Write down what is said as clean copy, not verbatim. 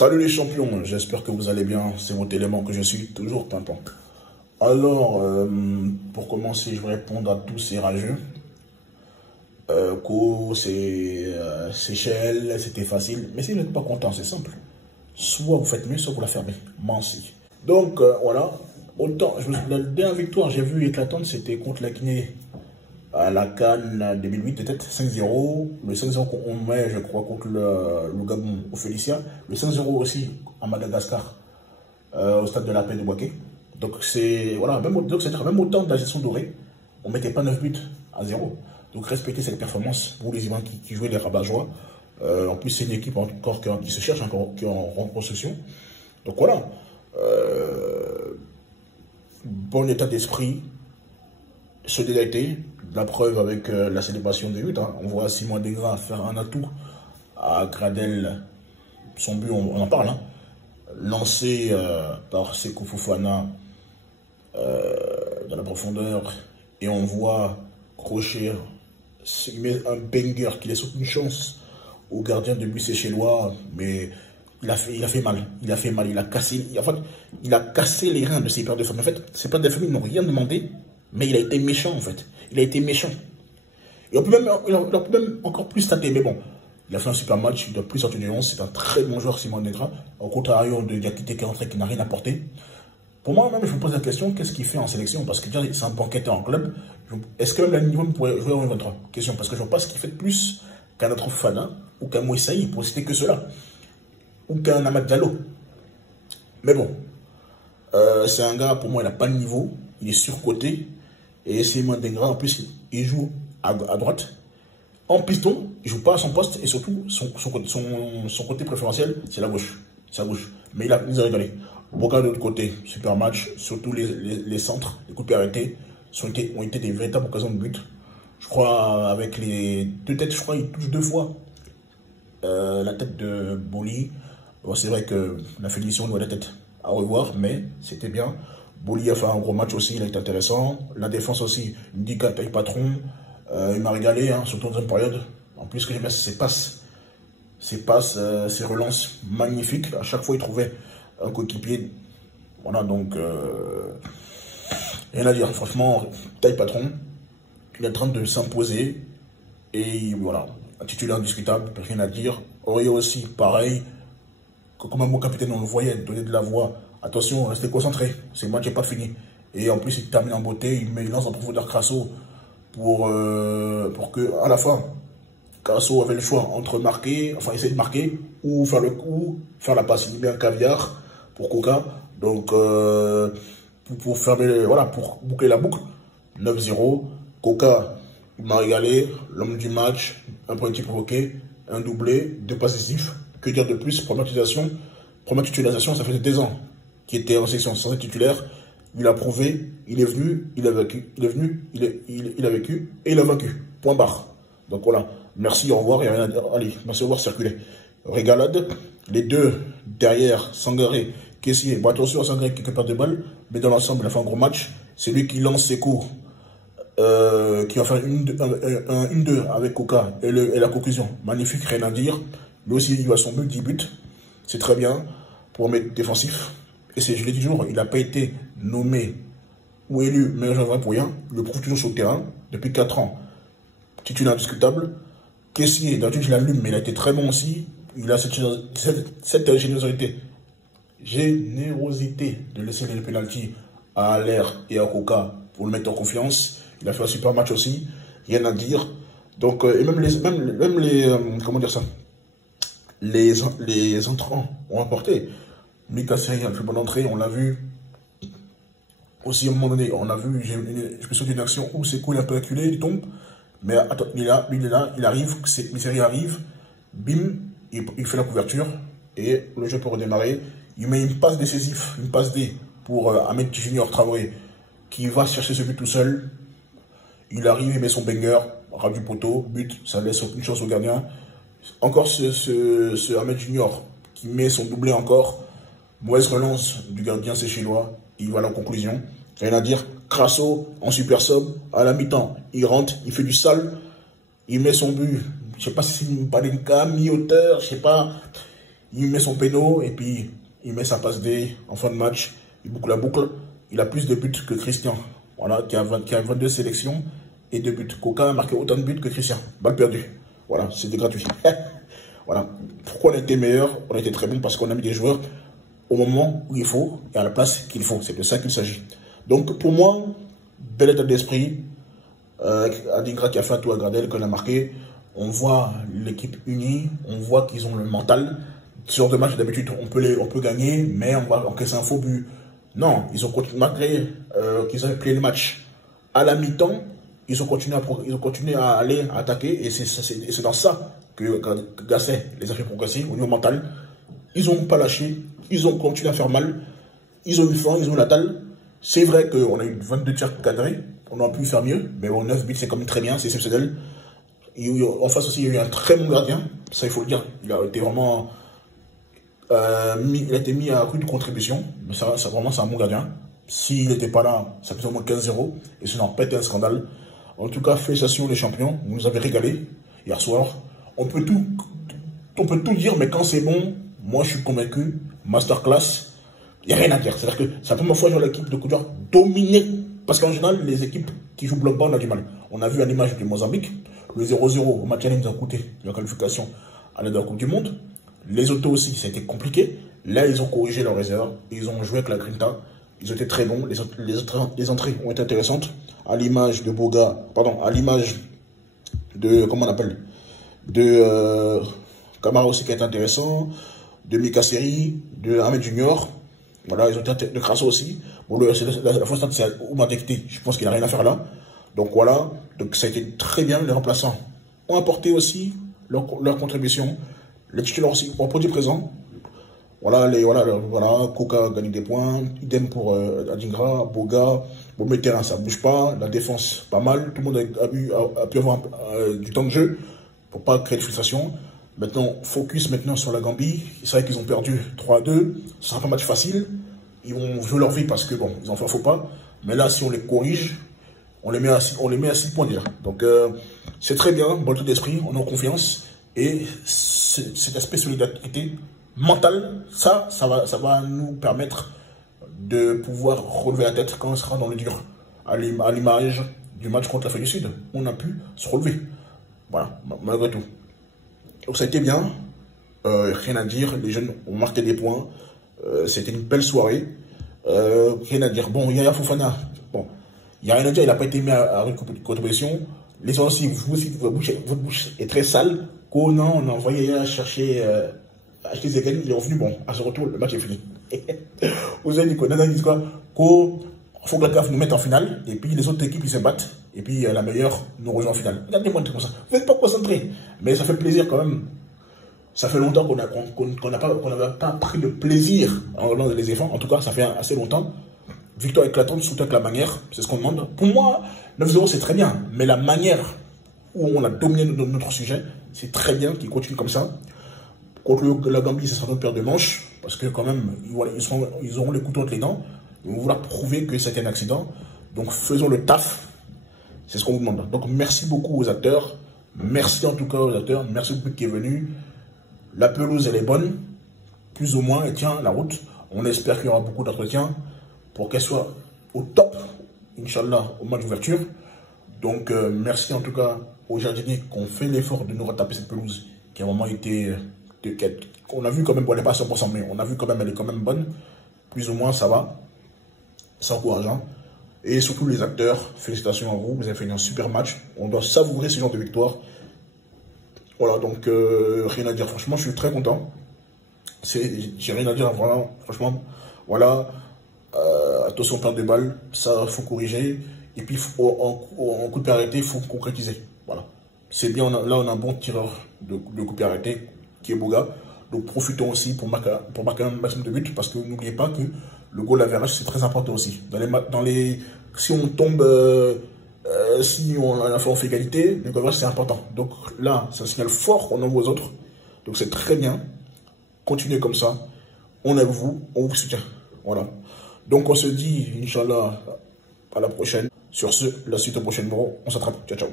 Salut les champions, j'espère que vous allez bien, c'est votre élément que je suis, toujours pimpant. Alors, pour commencer, je vais répondre à tous ces rageux. C'est Seychelles, c'était facile, mais si vous n'êtes pas content, c'est simple. Soit vous faites mieux, soit vous la fermez, Mansi. Donc, voilà, autant, la dernière victoire, j'ai vu éclatante, c'était contre la Guinée à la CAN 2008, peut-être 5-0. Le 5-0 qu'on met, je crois, contre le Gabon au Félicia. Le 5-0 aussi à Madagascar, au stade de la Paix de Boaké. Donc, c'est voilà, même au temps de la gestion dorée, on ne mettait pas 9 buts à 0. Donc, respectez cette performance pour les Ivoiriens qui jouaient les rabat-joie. En plus, c'est une équipe encore qui se cherche, encore, qui est en reconstruction. Donc, voilà. Bon état d'esprit, solidarité. La preuve avec la célébration des buts. Hein. On voit Simon Degra faire un atout à Gradel. Son but, on en parle. Hein. Lancé par Sékou Fofana dans la profondeur. Et on voit Crochet. Il met un banger qui laisse aucune chance au gardien de but séchellois. Mais il a fait mal. Il a fait mal. Il a cassé les reins de ses pères de famille. En fait, ses pères de famille n'ont rien demandé. Mais il a été méchant, en fait. Il a été méchant. Il a pu même encore plus tâter. Mais bon, il a fait un super match. Il doit plus sortir du 11. C'est un très bon joueur, Simon Negra. Au contrario de Diakité qui est rentré, qui n'a rien apporté. Pour moi, même, je me pose la question, qu'est-ce qu'il fait en sélection? Parce que déjà, c'est un banqueteur en club. Est-ce que même la niveau pourrait jouer en 23? Question. Parce que je ne vois pas ce qu'il fait de plus qu'un autre Fana ou qu'un Moïsaï, pour citer que cela. Ou qu'un Amad Diallo. Mais bon, c'est un gars, pour moi, il n'a pas de niveau. Il est surcoté. Et Simon Negra, en plus, il joue à droite. En piston, il ne joue pas à son poste. Et surtout, son côté préférentiel, c'est la gauche. C'est la gauche. Mais il a régalé. Boca de l'autre côté, super match. Surtout les centres, les coups de pied arrêtés ont été des véritables occasions de but. Je crois, avec les deux têtes, je crois, il touche 2 fois la tête de Boli. Bon, c'est vrai que la finition doit être à revoir, mais c'était bien. Boli a fait un gros match aussi, il a été intéressant. La défense aussi, il me dit qu'il paye patron. Il m'a régalé, hein, surtout en deuxième période. En plus, ce que j'aime bien, c'est ses passes, ses relances magnifiques. À chaque fois, il trouvait un coéquipier. Voilà, donc, rien à dire. Franchement, taille patron. Il est en train de s'imposer. Et voilà, un titulaire indiscutable, rien à dire. Aurier aussi, pareil. Comme un bon capitaine, on le voyait donner de la voix. Attention, restez concentrés. Ce match n'est pas fini. Et en plus, il termine en beauté. Il lance en profondeur Crasso pour que, à la fin, Crasso avait le choix entre marquer, enfin essayer de marquer, ou faire le coup, faire la passe. Il met un caviar pour Coca. Donc, pour fermer, voilà, pour boucler la boucle. 9-0. Coca, il m'a régalé. L'homme du match, un penalty provoqué, un doublé, 2 passes décisifs. Que dire de plus? Première titularisation, ça fait 2 ans qu'il était en section sans être titulaire. Il a prouvé, il est venu, il a vaincu, il est venu, il a vécu et il a vaincu. Point barre. Donc voilà. Merci, au revoir. Et rien à dire. Allez, merci, au revoir, circuler. Régalade. Les deux derrière, Sangaré, Kessier. Bon, attention à Sangaré qui perd de balles, mais dans l'ensemble, il a fait un gros match. C'est lui qui lance ses coups, qui va faire une 2 avec Coca et la conclusion. Magnifique, rien à dire. Lui aussi, il a son but, 10 buts. C'est très bien pour un mec défensif. Et je l'ai dit toujours, il n'a pas été nommé ou élu meilleur joueur pour rien. Il le prouve toujours sur le terrain depuis 4 ans. Titulaire indiscutable. Kessier, d'habitude, je l'allume, mais il a été très bon aussi. Il a cette générosité de laisser les pénaltys à Allaire et à Coca pour le mettre en confiance. Il a fait un super match aussi. Rien à dire. Donc, et même les comment dire ça? Les entrants ont apporté. Mika Seri a une très bonne entrée, on l'a vu. Aussi, à un moment donné, on a vu, je me souviens d'une action où Sekou il a un peu acculé, il tombe. Mais attends, il est là, il arrive, Seri arrive, bim, il fait la couverture, et le jeu peut redémarrer. Il met une passe décisive, une passe D pour Ahmed Junior Traoré, qui va chercher ce but tout seul. Il arrive, il met son banger, ras du poteau, but, ça laisse aucune chance au gardien. Encore ce Ahmed Junior qui met son doublé encore. Mauvaise relance du gardien séchellois. Il va à la conclusion. Rien à dire. Crasso en super sub. À la mi-temps, il rentre, il fait du sale. Il met son but. Je sais pas si c'est une Palenka, mi-hauteur, je sais pas. il met son péno et puis il met sa passe D en fin de match. Il boucle la boucle. Il a plus de buts que Christian. Voilà, qui a 22 sélections et 2 buts. Coca a marqué autant de buts que Christian. Balle perdue. Voilà, c'était gratuit. Voilà. Pourquoi on a été meilleur? On a été très bon parce qu'on a mis des joueurs au moment où il faut et à la place qu'il faut. C'est de ça qu'il s'agit. Donc, pour moi, bel état d'esprit. Adingra qui a fait un tour à Gradel, qu'on a marqué. On voit l'équipe unie. On voit qu'ils ont le mental. Ce genre de match, d'habitude, on peut gagner, mais on va encaisser un faux but. Non, ils ont continué, malgré qu'ils avaient plié le match à la mi-temps, ils ont continué à aller attaquer. Et c'est dans ça que Gasset les a fait progresser au niveau mental. Ils n'ont pas lâché. Ils ont continué à faire mal. Ils ont eu faim, ils ont eu la dalle. C'est vrai qu'on a eu 22 tirs cadrés. On aurait pu faire mieux. Mais bon, 9 buts, c'est quand même très bien. C'est exceptionnel. En face aussi, il y a eu un très bon gardien. Ça, il faut le dire. Il a été vraiment... il a été mis à rude contribution. Mais ça vraiment, c'est un bon gardien. S'il n'était pas là, ça faisait au moins 15-0. Et ça n'en pète un scandale. En tout cas, félicitations les champions. Vous nous avez régalé hier soir. On peut tout dire, mais quand c'est bon, moi je suis convaincu. Masterclass. Il n'y a rien à dire. C'est-à-dire que c'est la première fois que l'équipe de Côte d'Ivoire dominée. Parce qu'en général, les équipes qui jouent bloc bas, on a du mal. On a vu à l'image du Mozambique, le 0-0 au match aller nous a coûté la qualification à l'aide de la Coupe du Monde. Les autos aussi, ça a été compliqué. Là, ils ont corrigé leurs réserves. Ils ont joué avec la Grinta. Ils ont été très bons. Les entrées ont été intéressantes. À l'image de Boga, pardon, à l'image de, comment on appelle, de Camara aussi qui est intéressant, de Mika Seri, de Ahmed Junior. Voilà, ils ont été de Crasso aussi. Bon, la fausse note, c'est Oumar Dekte. Je pense qu'il n'a rien à faire là. Donc voilà, donc ça a été très bien. Les remplaçants ont apporté aussi leur contribution. Les titulaires aussi ont produit présent. Voilà, Coca a gagné des points. Idem pour Adingra, Boga. Bon, mais terrain, ça ne bouge pas. La défense, pas mal. Tout le monde a pu avoir du temps de jeu pour pas créer de frustration. Maintenant, focus maintenant sur la Gambie. C'est vrai qu'ils ont perdu 3-2. Ce sera pas un match facile. Ils vont jouer leur vie parce que, bon, ils en font un faux pas. Mais là, si on les corrige, on les met à 6 points déjà. Donc, c'est très bien. Bon tout d'esprit. On a confiance. Et cet aspect solidarité mentale, ça va nous permettre de pouvoir relever la tête quand on sera dans le dur. À l'image du match contre l'Afrique du Sud, on a pu se relever. Voilà, malgré tout. Donc ça a été bien, rien à dire, les jeunes ont marqué des points, c'était une belle soirée, rien à dire. Bon, Yaya Fofana, bon, il n'y a rien à dire, il n'a pas été mis à contribution. Les gens aussi, votre bouche est très sale. Non, on a envoyé Yaya chercher, acheter des gagnes, il est revenu, bon, à ce retour, le match est fini. Vous avez dit quoi? Nana dit quoi? Il faut que la CAF nous mette en finale, et puis les autres équipes, ils se battent, et puis la meilleure nous rejoint en finale. Regardez-moi un truc comme ça. Vous n'êtes pas concentrés, mais ça fait plaisir quand même. Ça fait longtemps qu'on n'avait pas pris de plaisir en regardant les efforts. En tout cas, ça fait assez longtemps. Victoire éclatante, surtout avec la manière, c'est ce qu'on demande. Pour moi, 9-0, c'est très bien, mais la manière où on a dominé notre sujet, c'est très bien qu'ils continuent comme ça. Contre la Gambie, ce sera notre paire de manches, parce que quand même, ils auront les couteaux entre les dents. Ils vont vouloir prouver que c'était un accident. Donc faisons le taf. C'est ce qu'on vous demande. Donc merci beaucoup aux acteurs. Merci en tout cas aux acteurs. Merci au public qui est venu. La pelouse, elle est bonne. Plus ou moins, elle tient la route. On espère qu'il y aura beaucoup d'entretiens pour qu'elle soit au top, Inch'Allah, au match d'ouverture. Donc merci en tout cas aux jardiniers qui ont fait l'effort de nous retaper cette pelouse qui a vraiment été... On a vu quand même, bon, elle n'est pas à 100%, mais on a vu quand même, elle est quand même bonne. Plus ou moins, ça va. C'est encourageant. Et surtout les acteurs, félicitations à vous. Vous avez fait un super match. On doit savourer ce genre de victoire. Voilà, donc rien à dire. Franchement, je suis très content. J'ai rien à dire, voilà, franchement. Voilà. Attention, perte de balle. Ça, faut corriger. Et puis, en coup de pied arrêté, il faut concrétiser. Voilà. C'est bien, là, on a un bon tireur de coup de pied arrêté, qui est Boga. Donc, profitons aussi pour marquer un maximum de buts. Parce que n'oubliez pas que le goal average, c'est très important aussi. Si on tombe, si on fait égalité, le goal average, c'est important. Donc là, c'est un signal fort qu'on envoie aux autres. Donc c'est très bien. Continuez comme ça. On est avec vous, on vous soutient. Voilà. Donc on se dit, Inch'Allah, à la prochaine. Sur ce, la suite au prochain numéro. On s'attrape. Ciao, ciao.